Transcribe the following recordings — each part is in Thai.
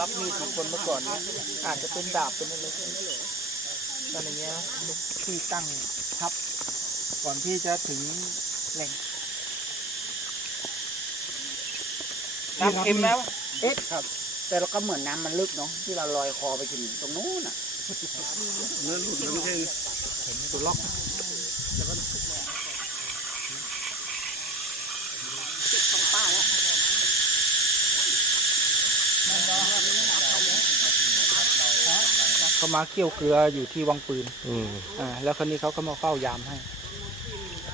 รับมีดของคนเมื่อก่อนเนี่ยอาจจะเป็นดาบเป็นอะไรตอนอย่างเงี้ยลูกที่ตั้งทับ ก่อนที่จะถึงแหล่งน้ำเค็มแล้วเอ๊ะครับ แต่เราก็เหมือนน้ำมันลึกเนาะที่เราลอยคอไปถึงตรงนู้นอะเนื้อหลุดแล้วไม่ใช่ตัวล็อก เขามาเคี่ยวเกลืออยู่ที่วังปืนอืมอ่าแล้วคนนี้เขาก็มาเฝ้ายามให้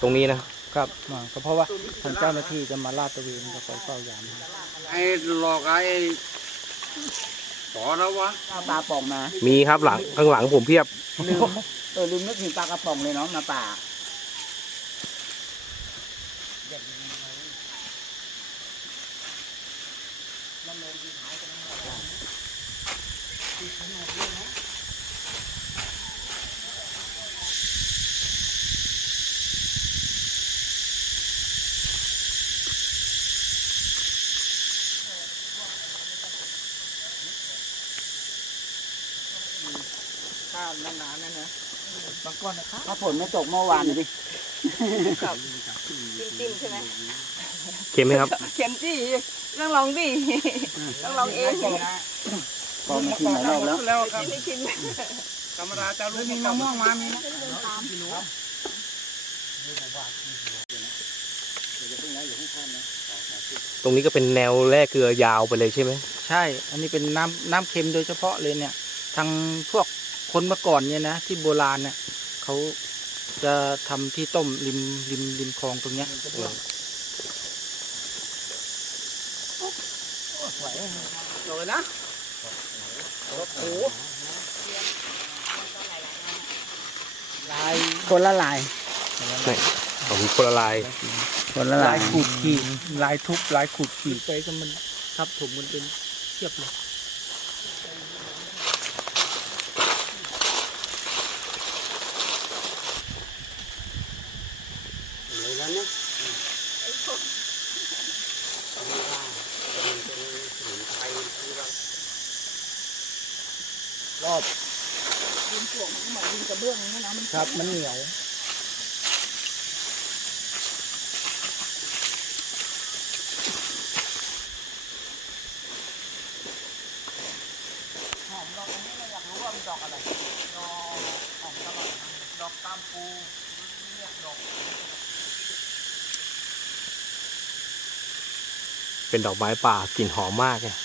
ตรงนี้นะครับอ่าก็เพราะว่าทางเจ้าหน้าที่จะมาลาดตระเวนก็ไปเฝ้ายามให้ไอ้หลอกไอ้ต่อแล้ววะเอาปลาป่องมามีครับหลังข้างหลังผมเพียบ ลืมเออลืมนึกถึงปลากระป๋องเลยเนาะมาป่า ข้าวหนาๆนั่นนะบางก้อนนะครับถ้าฝนไม่ตกเมื่อวานดิจิ้มๆใช่ไหมเค็มไหมครับ เข็มจี้ต้องลองดิต้องลองเอง พอมากินหลายรอบแล้ว แล้วครับไม่ชิมธรรมดาจะรู้มีมะม่วงมามีนะตรงนี้ก็เป็นแนวแร่เกลือยาวไปเลยใช่ไหมใช่ อันนี้เป็นน้ำน้ำเค็มโดยเฉพาะเลยเนี่ย ทางพวกคนเมื่อก่อนเนี่ยนะ ที่โบราณเนี่ยเขาจะทำที่ต้มริมริมริมคลองตรงเนี้ยเลยนะ โอ้โหลายคนละลายผมคนละลายคนละลาลายยขูดขีดลายทุบลายขูดขีดไปก็มันทับถมมันเป็นเทียบเลย รอบดินปลวกมันก็เหมือนดินกระเบื้องนี่นะมัน ครับมันเหนียว หอมดอกอันนี้เราอยากรู้ว่ามันดอกอะไร ดอกหอมตลอดนะดอกตามปูเรียกดอกเป็นดอกไม้ป่ากลิ่นหอมมากเนี่ย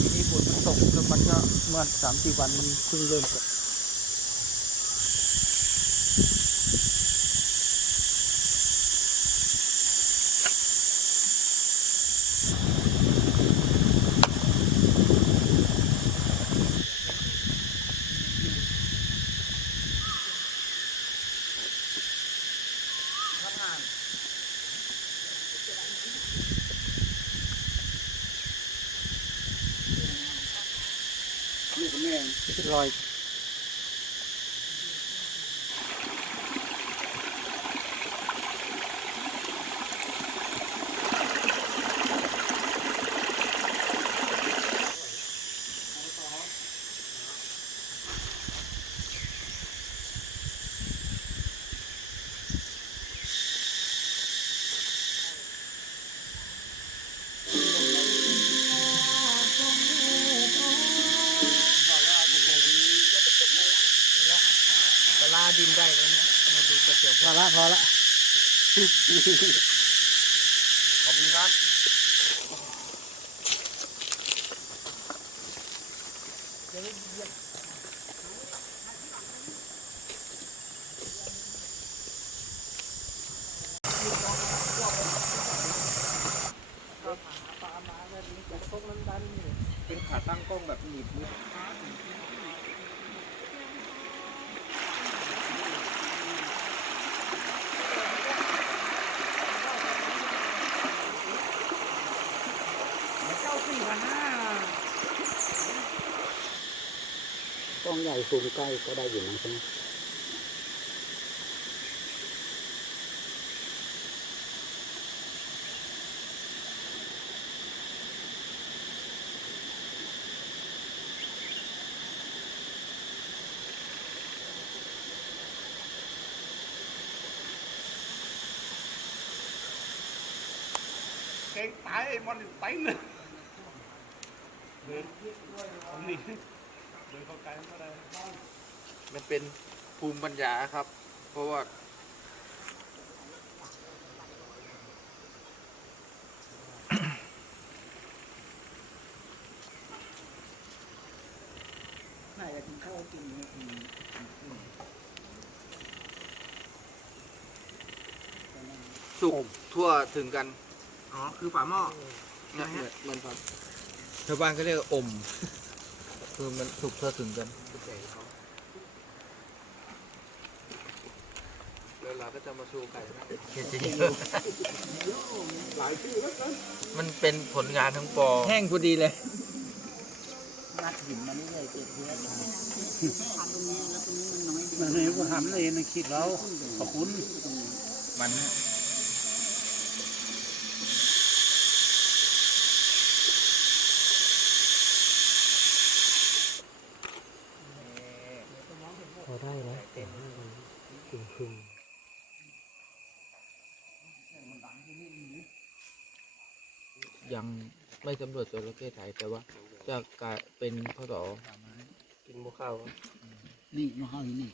ทีนี้ฝนมันตกแล้วมันก็เมื่อสามสี่วันมันเพิ่งเริ่มตกนี่ก็แม่งเป็น รอ ดินได้เลยเนี่ยมาดูกระจกพอละพอละขอบคุณครับเป็นขาตั้งกล้องแบบหนีบมือ phương cây có đây gì năng cái tái em ăn nữa. Ừ. Không đi. มเก่งตายไอ้มันเต็งเลยเดินผมนี่เดินเข้าไกลไม่ได้มันเป็นภูมิปัญญาครับ เพราะว่า น่าจะกินข้าวกินเนื้อกินสุกทั่วถึงกันอ๋อ คือฝาหม้อเนี่ยเหมือนเหมือนครับ ชาวบ้านก็เรียกว่าอม คือมันสุกทั่วถึงกัน แล้วเราก็จะมาชูไก่นะมันเป็นผลงานทั้งปอ แห้งพอดีเลยรัดหินมาเรื่อยๆเจ็บเพื่อจะทำตรงนี้แล้วตรงนี้มันน้อยมันเลยว่าทำเลยในคิดเราขอบคุณมัน พอได้ นะแต่คึมคึมยังไม่สำรวจตัวประเทศไทยแต่ว่าจะกลายเป็นพศกินหมูข้าวนี่มาห้อยนี่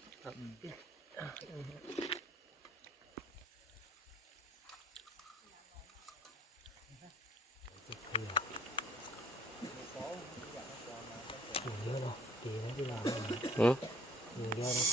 อยู่เยอะเนาะดีนะที่เราอยู่เยอะนะ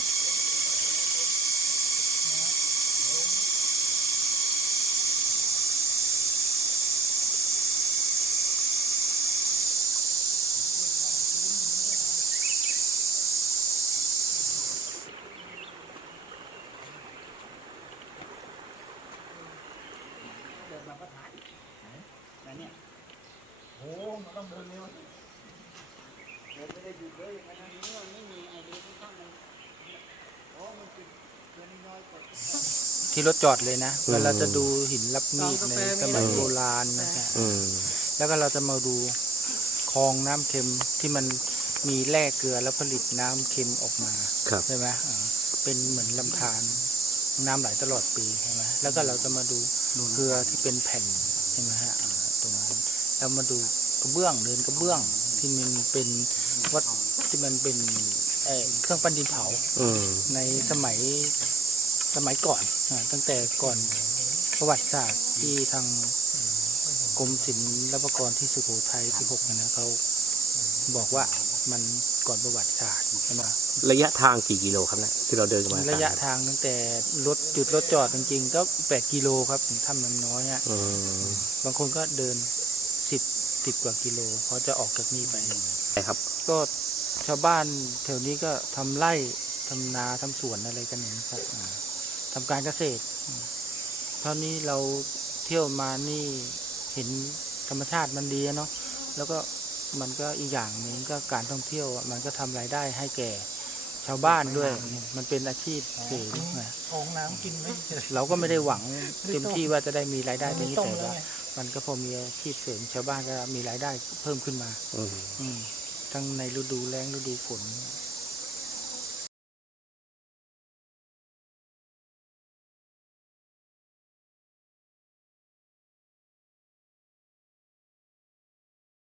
แต่เนี่ย โอ้มัน ต้องเดินเร็วเดินไม่ได้หยุดเลยขนาดนี้มันไม่มีไอเดียที่ข้างมันโอ้มันเป็นเกินน้อยกว่าที่รถจอดเลยนะเวลาจะดูหินรับมีดในสมัยโบราณนะฮะอืมแล้วก็เราจะมาดูคลองน้ำเค็มที่มันมีแร่เกลือแล้วผลิตน้ำเค็มออกมาครับ ใช่ไหมอ่าเป็นเหมือนลำธารน้ำไหลตลอดปีใช่ไหมแล้วก็เราจะมาดูเกลือที่เป็นแผ่นใช่ไหมฮะอ่าตรงนั้นแล้วมาดู กระเบื้องเดินกระเบื้อง ที่มันเป็นวัดที่มันเป็นเอ่อเครื่องปั้นดินเผา อืมในสมัยสมัยก่อนอาตั้งแต่ก่อนประวัติศาสตร์ที่ทางกรมศิลปากรที่สุโขทัยที่หกนะเขาบอกว่ามันก่อนประวัติศาสตร์ใช่ไหมระยะทางกี่กิโลครับเนี่ยที่เราเดินกันมาระยะทางตั้งแต่รถจุดรถจอดจริงๆก็แปดกิโลครับถึงถ้ำน้ำน้อยอะอืมบางคนก็เดินสิบ สิบกว่ากิโลเพราะจะออกจากนี่ไป ใช่ครับ ก็ชาวบ้านแถวนี้ก็ทำไร่ทำนาทำสวนอะไรกันอย่างนี้ครับอ่าทำการเกษตรอืมเท่านี้เราเที่ยวมานี่เห็นธรรมชาติมันดีอะเนาะแล้วก็มันก็อีกอย่างหนึ่งก็การท่องเที่ยวอะมันก็ทำรายได้ให้แก่ ชาวบ้านด้วย มันเป็นอาชีพเสริมนะ ของน้ำกินไหมเราก็ไม่ได้หวังเต็มที่ว่าจะได้มีรายได้ตรงนี้แต่ว่า มันก็พอมีอาชีพเสริมชาวบ้านก็มีรายได้เพิ่มขึ้นมา อืม อืมทั้งในฤดูแล้งฤดูฝน